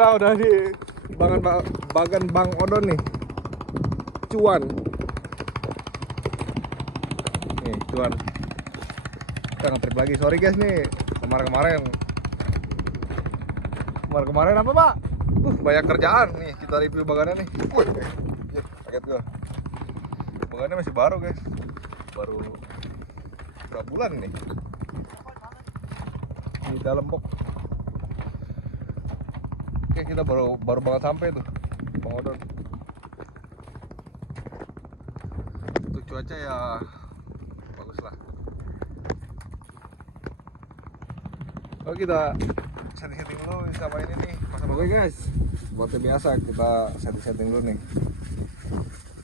kita udah di bagan Bang Odon nih. Cuan. Nih, cuan. Kita nge-trip lagi. Sorry guys nih. Kemarin apa, Pak? Banyak kerjaan nih, kita review bagannya nih. Kaget gua. Bagannya masih baru, guys. Baru berapa bulan nih? Di dalam box. Oke, kita baru banget sampai tuh, Bang Odon. Untuk cuaca ya bagus lah. Oke, kita setting dulu sama ini nih. Oke guys, seperti biasa kita setting dulu nih.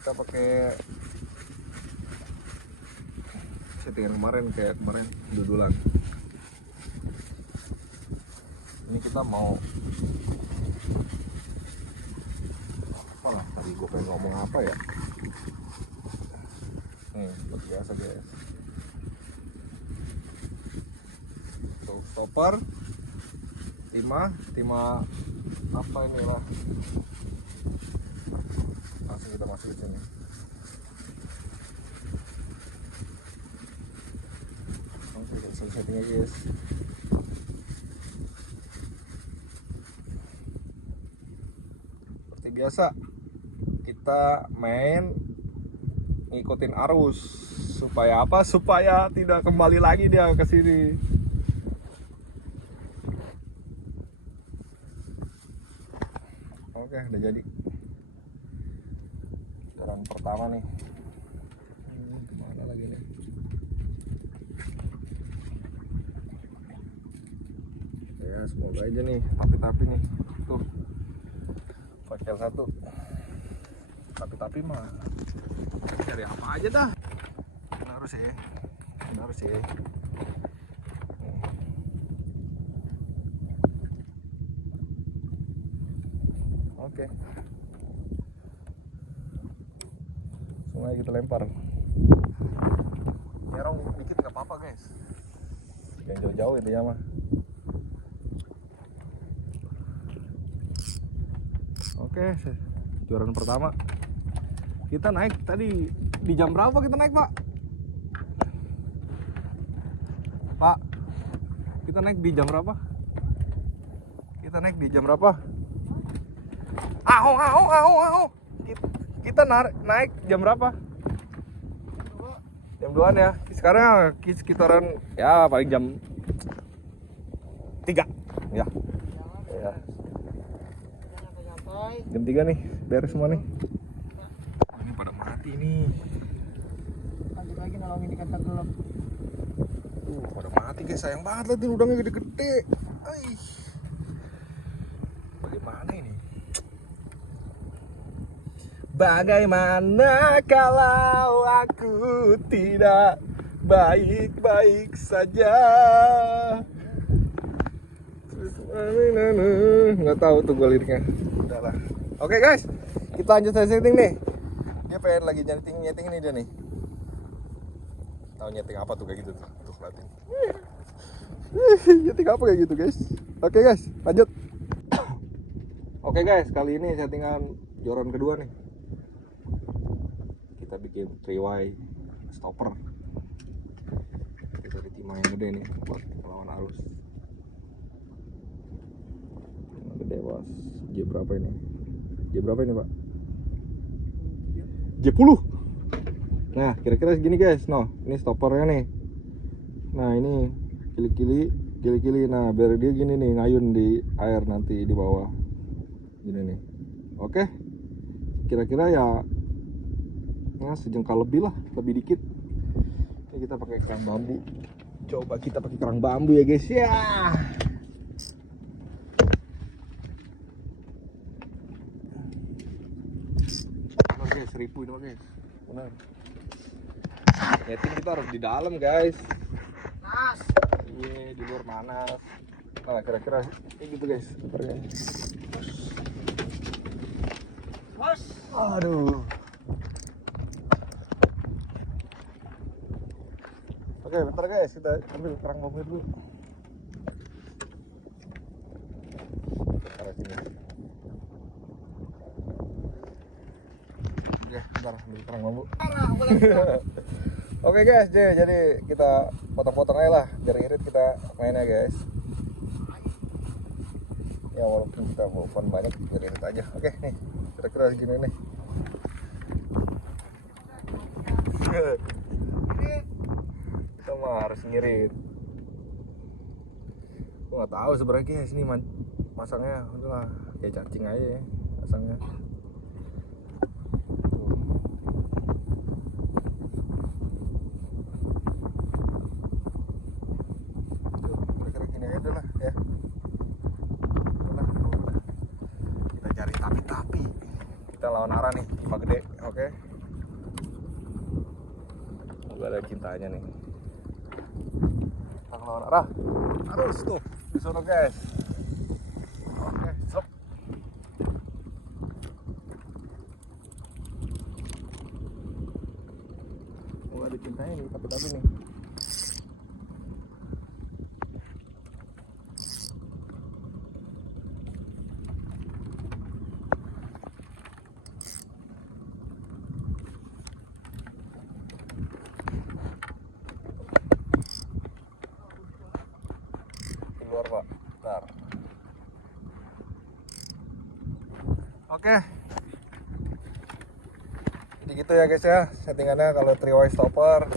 Kita pakai settingan kayak kemarin dudulan. Ini kita mau apa lah, tadi gue pengen ngomong apa ya. Nih seperti biasa guys, tuh stopper timah apa ini lah, langsung kita masuk ke sini. Oke, kita setting aja guys. Seperti biasa kita main ngikutin arus supaya apa? Supaya tidak kembali lagi dia ke sini. Oke, udah jadi. Jalan pertama nih. Kemana lagi nih? Ya semoga aja nih. Tapi nih. Tuh. Pakai satu. Tapi mah. Cari apa aja dah. Harus ya. Oke. Langsung aja kita lempar. Nyerong dikit nggak apa-apa guys. Yang jauh-jauh itu ya mah. Oke, juaran pertama. Kita naik tadi di jam berapa kita naik, Pak? Pak, kita naik di jam berapa? Kita naik jam berapa? Jam 2-an ya. Sekarang sekitaran ya paling jam 3. Ya. Jam 3 nih, beres semua nih. Ini pada mati nih. Lanjut lagi nolongin ikan tenggelam. Pada mati guys, sayang banget lah tuh udangnya gede-gede. Bagaimana ini? Bagaimana kalau aku tidak baik-baik saja? Nggak tahu tuh gue liriknya. Udahlah. Oke guys, kita lanjut setting nih. Dia pengen lagi nyeting nih dia nih. Tahu nyeting apa tuh kayak gitu tuh? Tuh liatin. Nyeting apa kayak gitu guys? Oke guys, lanjut. Oke guys, kali ini settingan joran kedua nih. Kita bikin 3Y stopper. Kita di timah yang gede nih buat melawan arus. Timah gede bos. J berapa ini? Pak? J10. Nah, kira-kira segini guys. Noh, ini stoppernya nih. Nah, ini kili-kili. Nah, biar dia gini nih, ngayun di air nanti di bawah. Gini nih. Oke. Kira-kira ya sejengkal lebih lah, lebih dikit. Ini kita pakai kerang bambu. Coba kita pakai kerang bambu ya guys ya. Oke, 1000 ini guys. Benar. Netting kita harus di dalam guys. Nas. Iya, di luar panas. Nah, kira-kira kayak gitu guys. Bos. Aduh. Oke, bentar guys, kita ambil kerang bambu dulu. Taruh sini. Oke, bentar ambil terang bambu. Parah, boleh. Oke guys, jadi kita potong-potong aja lah biar irit kita mainnya guys. Ya walaupun kita bawa banyak biar irit aja. Oke nih, kira-kira segini nih. Kita mah harus ngirit. Gue nggak tahu sebenarnya guys ini masangnya udahlah kayak cacing aja ya masangnya. Ya. Kita cari tapi kita lawan arah nih timah gede, oke? Gak ada cintanya nih. Kita lawan arah, harus tuh disuruh guys. Oke, stop. Gak ada cintanya nih tapi nih. Keluar pak, bentar. Oke. Jadi gitu ya guys ya settingannya kalau three-way stopper.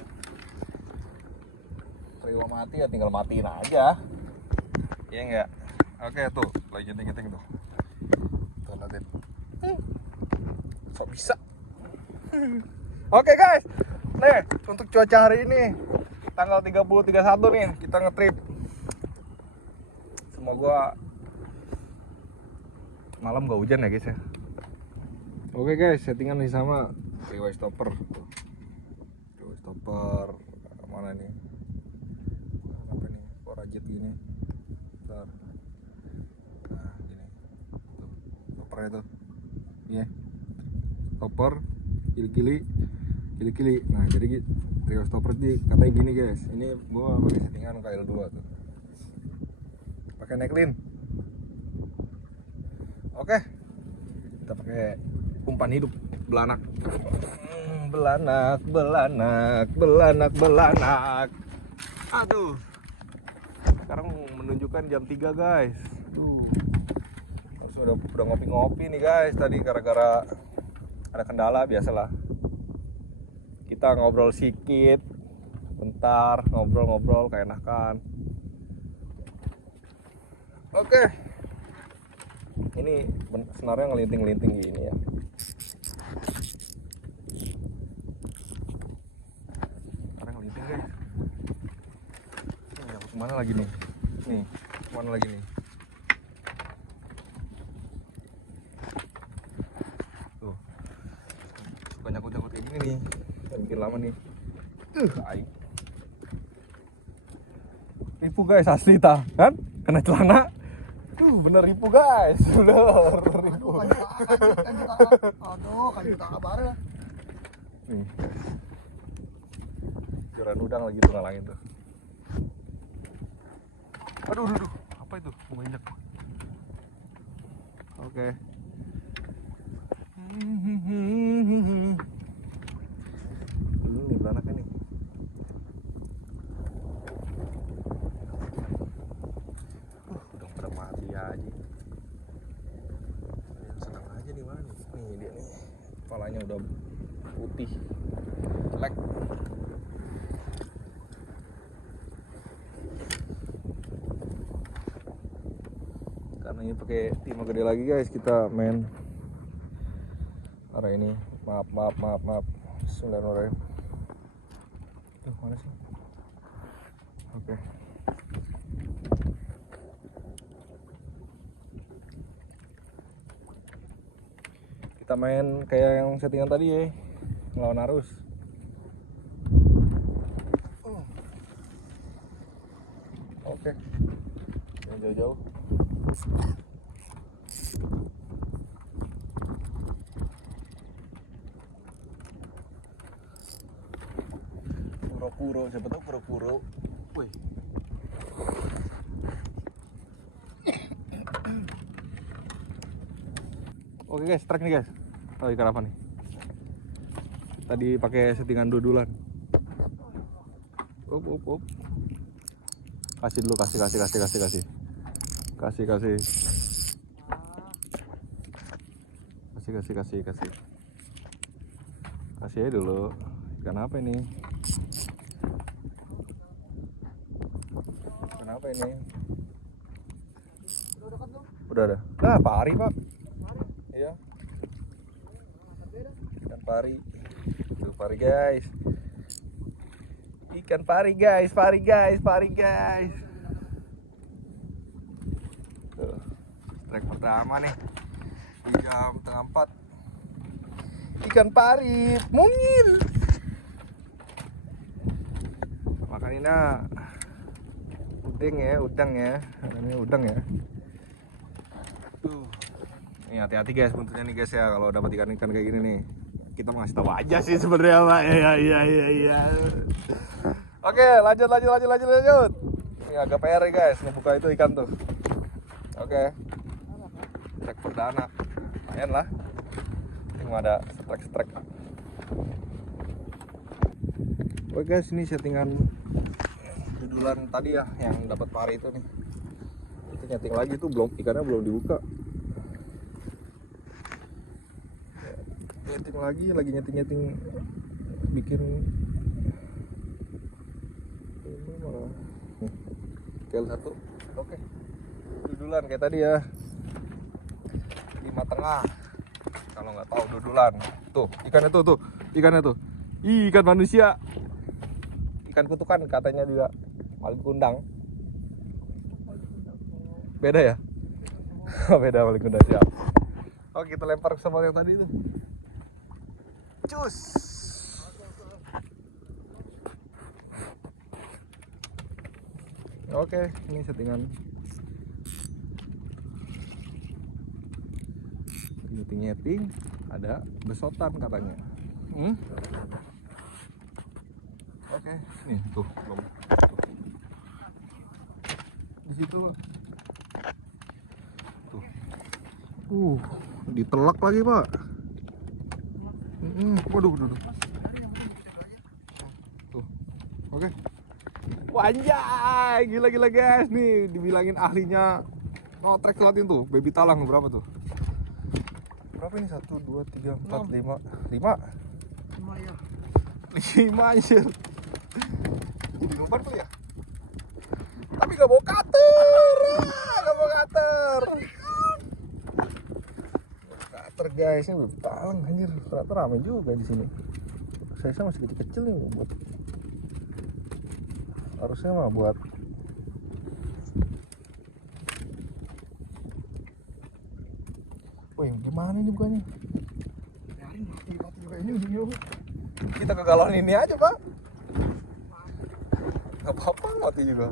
Three-way mati ya tinggal matiin aja. Iya enggak? Oke tuh, lagi genting-genting tuh. Tuh liatin. Sok bisa. Oke guys. Nih, untuk cuaca hari ini tanggal 30-31 nih kita ngetrip. Semoga malam gak hujan ya guys ya. Oke guys, settingan masih sama three-way stopper. Three-way stopper mana nih? Apa nih? Kok rajit gini? Bentar. Nah, gini. Tuh, stoppernya tuh. Iya. Stopper kili-kili. Nah, jadi three-way stopper di katanya gini guys. Ini gua pakai settingan KL2 tuh. Pakai necklin. Oke. Kita pakai umpan hidup belanak. Belanak. Aduh. Sekarang menunjukkan jam 3 guys. Harus udah ngopi-ngopi nih guys. Tadi gara-gara ada kendala biasalah. Kita ngobrol sedikit. Bentar ngobrol keenakan. Oke. Ini senarnya ngelinting-linting gini ya. Sekarang ngelinting guys. Ini kemana lagi nih? Nih, kemana lagi nih? Tuh. Suka nyangkut-nyangkut kayak gini nih. Udah bikin lama nih. Aing. Ripu guys asli tah, kan? Kena celana. Bener ribu guys, bener ribu. Kan juta kabar. Nih, juran udang lagi tuh ngalangin tuh. Aduh, apa itu? Banyak. Oke. Ini beranaknya nih. Udah pada mati aja. Senang aja nih mana nih? Nih dia nih. Kepalanya udah putih. Jelek. Karena ini pakai timah gede lagi guys, kita main arah ini. Maaf. Bismillahirrahmanirrahim. Tuh mana sih? Oke. Kita main kayak yang settingan tadi ya, ngelawan arus. Oke. Jangan jauh-jauh. Puro-puro, siapa tahu puro-puro. Wih. Oke guys, trek nih guys. Oh, ikan apa nih? Tadi pakai settingan dudulan. Up. Kasih dulu, kasih. Kasih aja dulu. Ikan apa ini? Kenapa ini? Udah ada. Nah, pari, Pak. Iya. Ikan pari. Tuh, pari, guys. Ikan pari, guys. Tuh. Strike pertama nih. Di jam 3:30. Ikan pari mungil. Makannya udang ya. Namanya udang ya. Nih hati-hati guys, buntutnya nih guys ya kalau dapat ikan-ikan kayak gini nih. Kita mau ngasih tahu aja sih sebenarnya, Pak. Iya. Oke, lanjut. Ini agak PR ya guys, ngebuka itu ikan tuh. Oke. Strike perdana. Lumayan lah. Ini ada strike. Oke guys, ini settingan dudulan tadi ya yang dapat pari itu nih. Itu nyeting lagi tuh, ikannya belum dibuka. Nyeting lagi nyeting bikin ini malah kel satu. Oke, dudulan kayak tadi ya, 5,5. Kalau nggak tahu dudulan tuh ikannya tuh ikan manusia, ikan kutukan katanya juga, paling kundang. Beda ya? Beda, paling kundang, siap. Oke, kita lempar sama yang tadi tuh. Cus. Oke, ini settingan nyeting ada besotan katanya. Oke, nih tuh belum. Di situ tuh. Ditelak lagi, Pak. Waduh. Tuh. Oke. Wanjay, gila guys. Nih dibilangin ahlinya ngotrek latin tuh. Baby talang berapa tuh? Berapa ini? 1, 2, 3, 4, 5. 5 ya. 5 anjir. Jadi lupa kali ya. Tapi gak bawa cutter. Cutter guys, ini baby talang anjir. Ternyata ramai juga di sini. Saya masih kecil nih buat. Harusnya mah buat wih, gimana ini bukannya? Mati juga ini ujungnya. Kita kegalauan ini aja, Pak. Gak apa-apa, mati juga.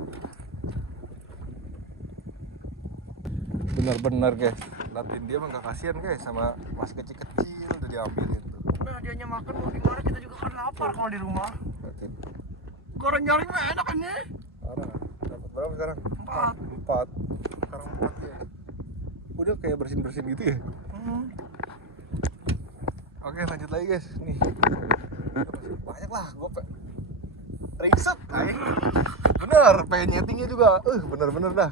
Benar-benar guys, liatin dia mah gak kasihan guys, sama masih kecil-kecil udah diambilin tuh. Nah, dianya makan mau gimana, kita juga kan lapar kalau di rumah. Goreng nyaring mah enak kan nih. Parah. Dapat berapa sekarang? 4. Sekarang 4 ya. Udah kayak bersin-bersin gitu ya. Oke, lanjut lagi guys. Nih. Banyak lah, gue riset. Bener, pengen nyetingnya juga. Bener-bener dah.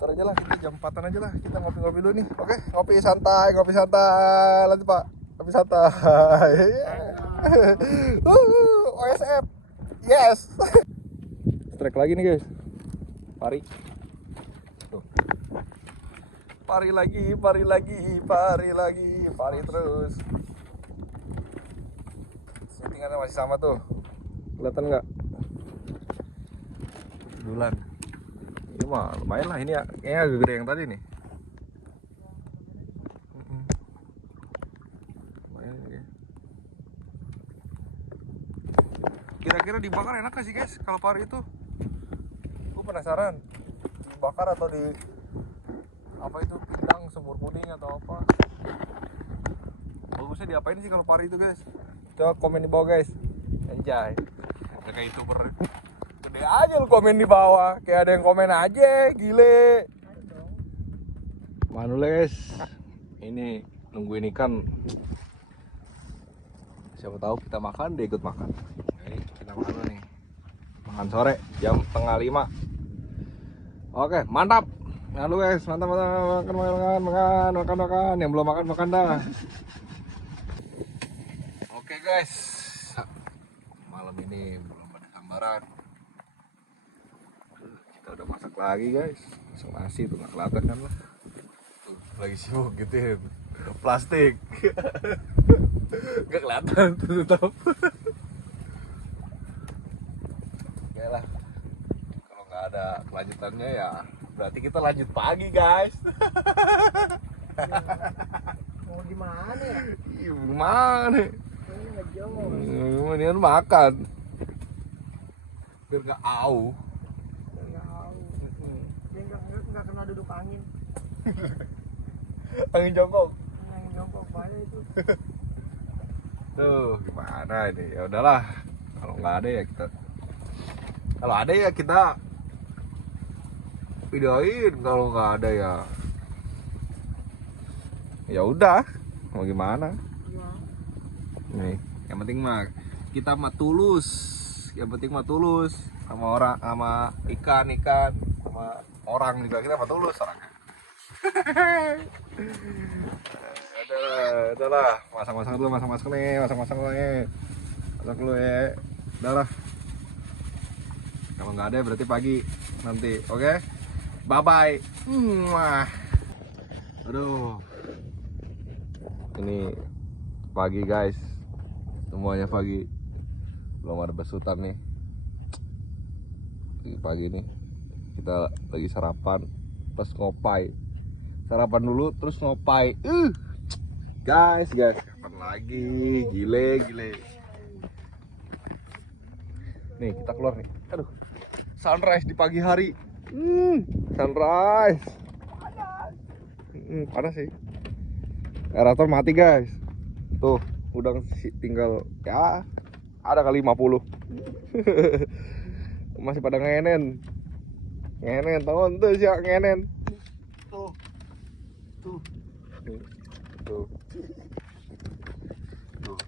Ntar aja lah, kita jam 4-an aja lah. Kita ngopi-ngopi dulu nih. Oke, ngopi santai. Lanjut, Pak. Ngopi santai. OSF. Yes. Strike lagi nih guys. Pari. Tuh. Pari terus. Settingannya masih sama tuh. Kelihatan nggak? Dudulan. Ini mah lumayan lah, ini ya. Kayaknya agak gede yang tadi nih. Lumayan ya. Kira-kira dibakar enak gak sih guys kalau pari itu? Gue penasaran. Dibakar atau di apa itu, pindang, semur kuning atau apa? Bagusnya diapain sih kalau pari itu guys? Coba komen di bawah guys. Anjay. Kayak YouTuber. Gede aja lu komen di bawah. Kayak ada yang komen aja, gile. Manula guys. Ini nungguin ikan. Siapa tahu kita makan, dia ikut makan. Jadi kita makan dulu nih. Makan sore jam 4:30. Oke, mantap. Nah lu guys, mantap, makan. Yang belum makan, makan dah. Oke guys, malam ini belum ada gambaran. Kita udah masak lagi guys. Masak nasi tuh nggak kelihatan kan lah. Tuh, lagi sibuk gitu plastik. Nggak kelihatan tuh tetap. Oke lah, kalau nggak ada kelanjutannya ya berarti kita lanjut pagi guys. Mau gimana ya? Iya, gimana? Ini ngejauh. Mendingan makan biar nggak au. Nggak tahu. Dia nggak kena duduk angin. Angin jongkok. Angin jongkok bahaya itu. Tuh gimana ini? Ya udahlah, kalau nggak ada ya kita, kalau ada ya kita videoin, kalau nggak ada ya ya udah, mau gimana. Iya. Nih yang penting mah kita mah tulus, yang penting mah tulus sama orang, sama ikan sama orang juga, kita mah tulus orangnya. Udahlah, masak dulu, masak nih, masak dulu ya. Udahlah, kalau nggak ada berarti pagi nanti. Oke, bye bye. Aduh, ini pagi guys, semuanya pagi, belum ada besutan nih. Pagi nih kita lagi sarapan terus ngopai, sarapan dulu terus ngopai. Guys, kapan lagi? Gile. Nih kita keluar nih. Aduh, sunrise di pagi hari. Sunrise. Panas sih. Aerator mati guys. Tuh, udang tinggal ya ada kali 50. Masih pada ngenen, tahun tuh siap ngenen. Tuh.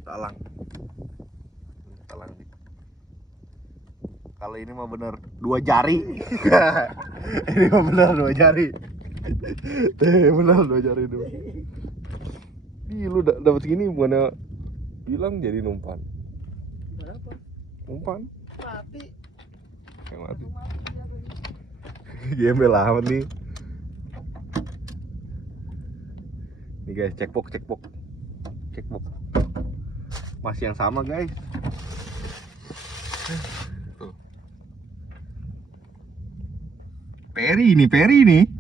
Talang. Kalau ini mah bener 2 jari. Ini mah bener 2 jari. Bener 2 jari tuh. Ih, lu dapat segini bukannya bilang jadi numpan. Berapa? Umpan. Mati. Yang mati. Mati. Gembel amat nih. Nih guys, cekpok. Masih yang sama guys. Tuh. Peri nih.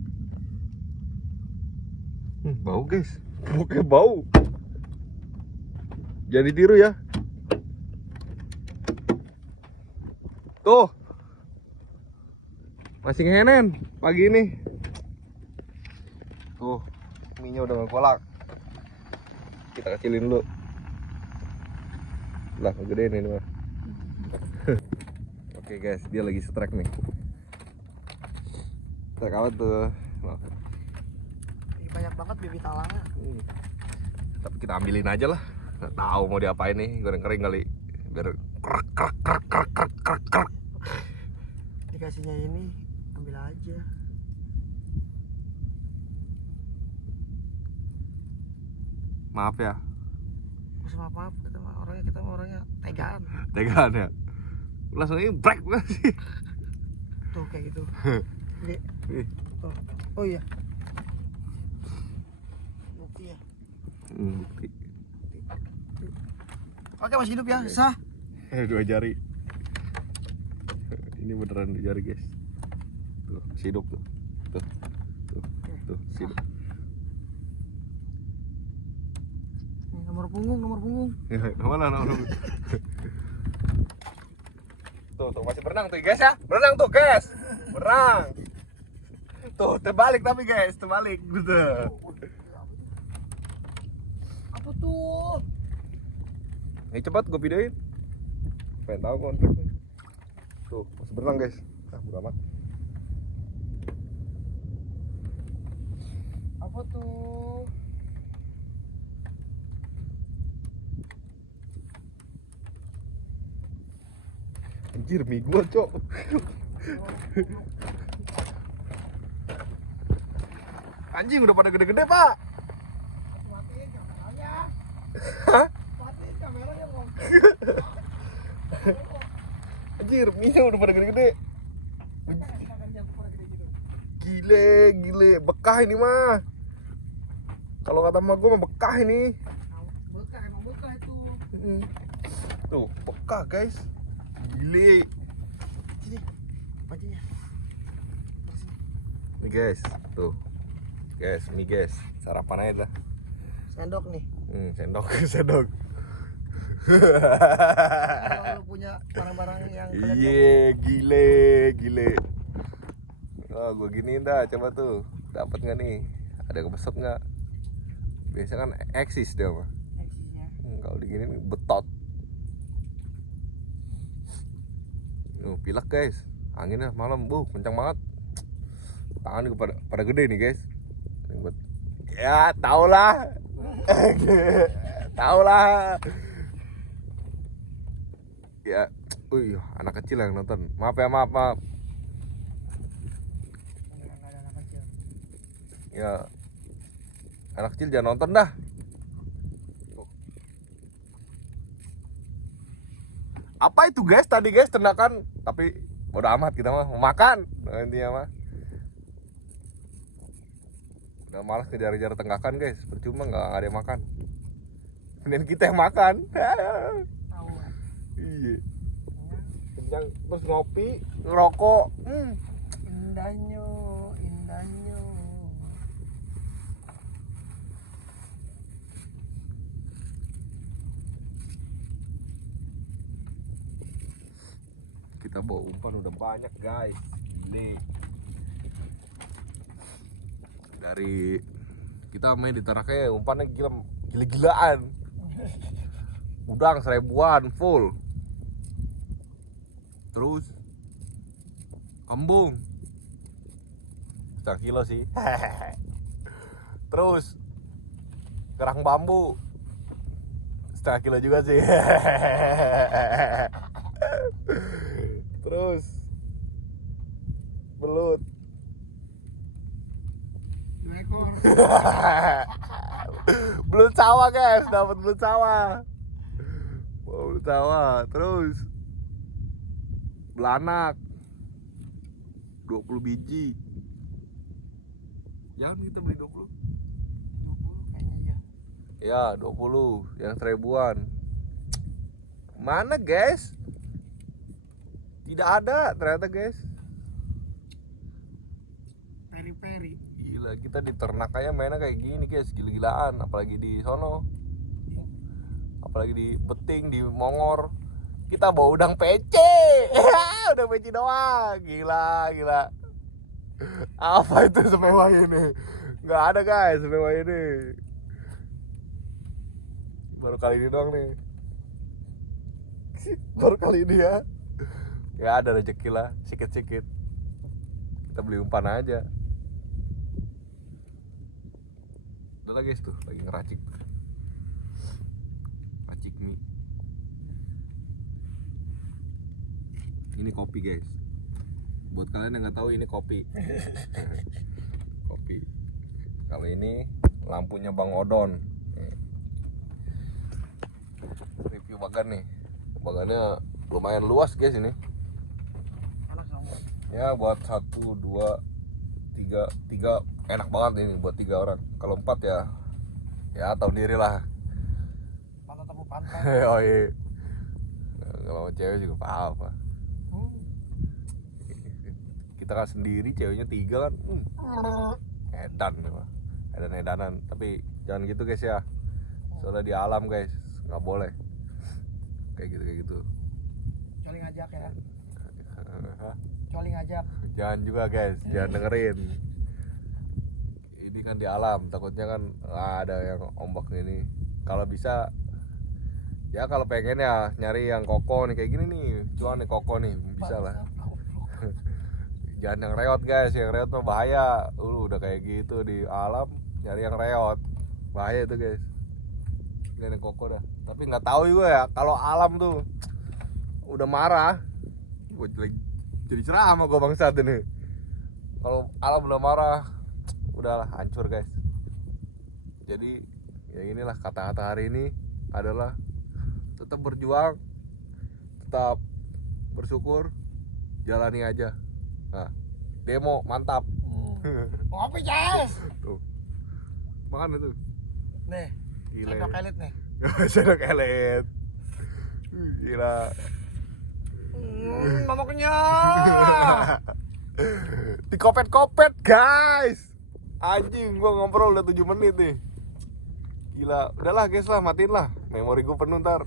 Bau guys. Oke, bau. Jangan ditiru ya. Tuh. Masih ngenen pagi ini. Tuh, minyak udah ngkolak. Kita kecilin dulu. Lah, gedein ini mah. Oke guys, dia lagi strike nih. Strike apa tuh? Nah. Banyak banget bibit talangnya. Tapi kita ambilin aja lah. Nggak tahu mau diapain nih, goreng kering kali. Biar krek. Dikasihnya ini, ambil aja. Maaf ya. Maaf, kita orangnya tegaan. Tegaan ya. Langsung ini break sih. Tuh kayak gitu. Ih. Oh iya. Bukti ya. Bukti. Oke, masih hidup ya, sah. 2 jari. Ini beneran 2 jari guys. Tuh, masih hidup tuh. Tuh, masih hidup. Nih, nomor punggung. Mana nomor? Tuh masih berenang tuh guys ya. Berenang tuh guys. Tuh, terbalik tapi guys, terbalik gitu. Apa tuh? Ini cepat gue videoin. Pengen tahu kontrak nih. Tuh, masih berenang guys. Bodo amat. Apa tuh? Anjir, mie gua, Cok. Anjing udah pada gede-gede, Pak. Matiin kameranya. Hah? Matiin kameranya, Bang. Anjir, mie udah pada gede-gede. Gile, bekah ini mah. Kalau kata emak gua mah bekah ini. Emang bekah itu. Tuh, bekah, guys. Gile. Sini. Bajunya. Nih, guys. Tuh. Guys, mie guys. Sarapan aja dah. Sendok nih. Sendok, sendok. Kalau lu punya barang-barang yang Iya, gile. Oh, gue giniin dah, coba tuh. Dapat nggak nih? Ada kebesot nggak? Biasa kan eksis dia mah. eksisnya. Kalau diginiin betot. Pilek guys. Anginnya malam, kencang banget. Tangan gue pada gede nih guys. Ini buat ya, tau lah. Tau lah. Ya, anak kecil yang nonton. Maaf ya, maaf. Nggak ada anak kecil. Ya, anak kecil jangan nonton dah. Apa itu guys tadi guys, tendakan. Tapi bodo amat, kita mah mau makan. Nah, intinya mah udah malas kejar-kejar tenggakan guys. Percuma nggak ada yang makan. Mending kita yang makan. Tahu. Iya. Kenyang terus ngopi, ngerokok. Indahnya. Kita bawa umpan udah banyak guys. Ini dari kita main di Tarakaya umpannya gila-gilaan. Udang 1000-an full. Terus kembung 1 kilo sih. Terus kerang bambu 1/2 kilo juga sih. Terus belut 2 ekor. belut sawah guys, dapat belut sawah. Belut sawah. Terus belanak 20 biji. Jangan kita beli 20. 20 kayaknya Ya iya. 20 yang 1000-an. Mana guys? Tidak ada ternyata guys. Peri-peri. Gila, kita di ternak aja mainnya kayak gini guys, gila-gilaan. Apalagi di sono, apalagi di Beting, di Mongor. Kita bawa udang pece. Udang pece doang. Gila. Apa itu semewa ini? Nggak ada guys semewa ini. Baru kali ini doang nih. Baru kali ini ya. Ya ada rezeki lah, sikit-sikit. Kita beli umpan aja. Udah lah guys tuh, lagi ngeracik. Racik mie. Ini kopi guys. Buat kalian yang nggak tahu ini kopi. Kopi. Kalau ini lampunya Bang Odon. Review bagan nih. Bagannya lumayan luas guys ini. Ya buat 1, 2, 3 enak banget ini buat 3 orang. Kalau 4 ya tahu diri lah. Pantat tepuk pantat. Oh iya. Kalau cewek juga apa-apa. Kita kan sendiri, ceweknya 3 kan. Edan memang. Edan-edanan. Tapi jangan gitu guys ya. Soalnya di alam guys, nggak boleh. Kayak gitu. Coli ngajak ya. Coli ngajak. Jangan juga guys, jangan dengerin. Ini kan di alam, takutnya kan ada yang ombak ini. Kalau bisa ya, kalau pengen ya nyari yang kokoh nih kayak gini nih. Cuan nih kokoh nih, bisa lah. Jangan yang reot guys, yang reot mah bahaya. Udah kayak gitu di alam, nyari yang reot. Bahaya itu guys. Ini kokoh dah. Tapi nggak tahu juga ya, kalau alam tuh udah marah, Gua jadi ceramah gua bangsat ini. Kalau alam udah marah, udahlah hancur guys. Jadi ya inilah kata-kata hari ini adalah tetap berjuang, tetap bersyukur, jalani aja. Nah, demo mantap. Ngopi Jas. Tuh. Makan itu. Nih, Gila. sendok elit nih. Sendok elit. Gila. Mama kenyang. Dikopet-kopet guys. Anjing gua ngobrol udah 7 menit nih. Gila, udahlah guys lah, matiin lah. Memori gua penuh ntar.